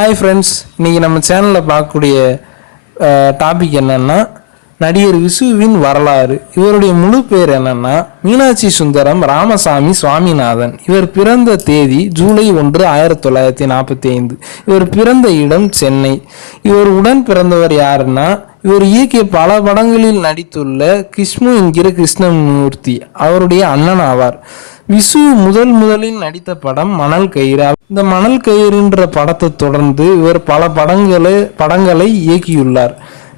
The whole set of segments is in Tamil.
ஹாய் ஃப்ரெண்ட்ஸ், இன்றைக்கி நம்ம சேனலில் பார்க்கக்கூடிய டாபிக் என்னென்னா நடிகர் விசுவின் வரலாறு. இவருடைய முழு பேர் என்னென்னா மீனாட்சி சுந்தரம் ராமசாமி சுவாமிநாதன். இவர் பிறந்த தேதி ஜூலை 1, 1945. இவர் பிறந்த இடம் சென்னை. இவர் உடன் பிறந்தவர் யாருன்னா, இவர் இயக்கிய பல படங்களில் நடித்துள்ள கிஷ்மு என்கிற கிருஷ்ணமூர்த்தி அவருடைய அண்ணன் ஆவார். விசு முதலில் நடித்த படம் மணல் கயிறு. இந்த மணல் கயிறுன்ற படத்தை தொடர்ந்து இவர் பல படங்களை இயக்கியுள்ளார்.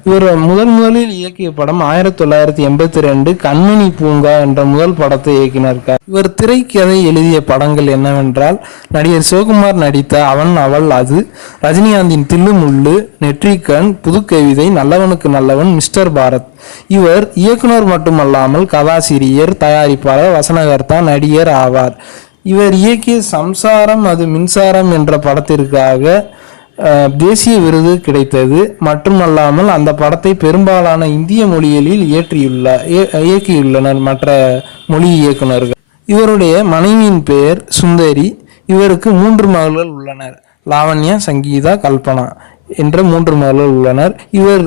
இவர் முதலில் இயக்கிய படம் 1982 கண்மணி பூங்கா என்ற முதல் படத்தை இயக்கினார். இவர் திரைக்கதை எழுதிய படங்கள் என்னவென்றால், நடிகர் சிவகுமார் நடித்த அவன் அவள் அது, ரஜினிகாந்தின் தில்லு முள்ளு, நெற்றிக்கண், புதுக்கவிதை, நல்லவனுக்கு நல்லவன், மிஸ்டர் பாரத். இவர் இயக்குனர் மட்டுமல்லாமல் கதாசிரியர், தயாரிப்பாளர், வசனகர்த்தா, நடிகர் ஆவார். இவர் இயக்கிய சம்சாரம் அது மின்சாரம் என்ற படத்திற்காக தேசிய விருது கிடைத்தது. மட்டுமல்லாமல் அந்த படத்தை பெரும்பாலான இந்திய மொழிகளில் இயக்கியுள்ளனர் மற்ற மொழி இயக்குநர்கள். இவருடைய மனைவியின் பெயர் சுந்தரி. இவருக்கு 3 மகள்கள் உள்ளனர். லாவண்யா, சங்கீதா, கல்பனா என்ற 3 மகள்கள் உள்ளனர். இவர்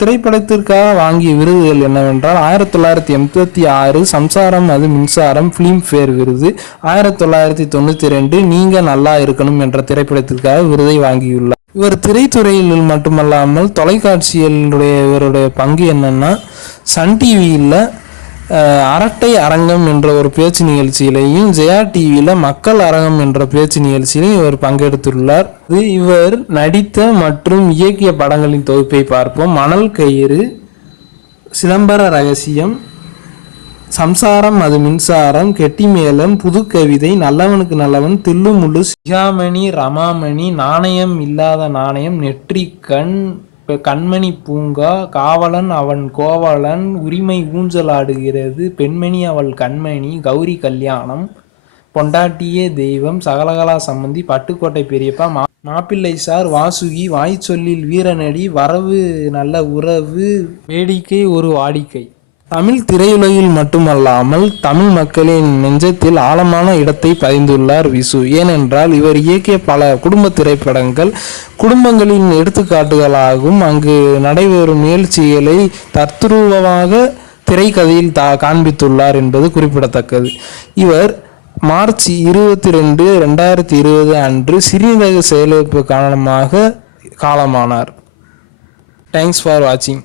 திரைப்படத்திற்காக வாங்கிய விருதுகள் என்னவென்றால் 1986 சம்சாரம் அது மின்சாரம் ஃபிலிம்ஃபேர் விருது, 1992 நீங்க நல்லா இருக்கணும் என்ற திரைப்படத்திற்காக விருதை வாங்கியுள்ளார். இவர் திரைத்துறையில் மட்டுமல்லாமல் தொலைக்காட்சியிலுடைய இவருடைய பங்கு என்னன்னா, சன் டிவியில் அரட்டை அரங்கம் என்ற ஒரு பேச்சு நிகழ்ச்சியிலையும், ஜெயா டிவியில் மக்கள் அரங்கம் என்ற பேச்சு நிகழ்ச்சியிலையும் இவர் பங்கெடுத்துள்ளார். இவர் நடித்த மற்றும் இயக்கிய படங்களின் தொகுப்பை பார்ப்போம். மணல் கயிறு, சிதம்பர ரகசியம், சம்சாரம் அது மின்சாரம், கெட்டிமேளம், புதுக்கவிதை, நல்லவனுக்கு நல்லவன், தில்லு முள்ளு, சிகாமணி, ரமாமணி, நாணயம் இல்லாத நாணயம், நெற்றிக்கண், கண்மணி பூங்கா, காவலன் அவன் கோவலன், உரிமை ஊஞ்சலாடுகிறது, பெண்மணி அவள் கண்மணி, கௌரி கல்யாணம், பொண்டாட்டியே தெய்வம், சகலகலா சம்பந்தி, பட்டுக்கோட்டை பெரியப்பா, மாப்பிள்ளை சார், வாசுகி, வாய்ச்சொல்லில் வீரநடி, வரவு நல்ல உறவு, வேடிக்கை ஒரு வாடிக்கை. தமிழ் திரையுலகில் மட்டுமல்லாமல் தமிழ் மக்களின் நெஞ்சத்தில் ஆழமான இடத்தை பதிந்துள்ளார் விசு. ஏனென்றால் இவர் இயக்கிய பல குடும்ப திரைப்படங்கள் குடும்பங்களின் எடுத்துக்காட்டுகளாகவும் அங்கு நடைபெறும் நிகழ்ச்சிகளை தத்ரூபமாக திரைக்கதையில் காண்பித்துள்ளார் என்பது குறிப்பிடத்தக்கது. இவர் மார்ச் 22, 2020 அன்று சிறுநீரக செயலிழப்பு காரணமாக காலமானார். தேங்க்ஸ் ஃபார் வாட்சிங்.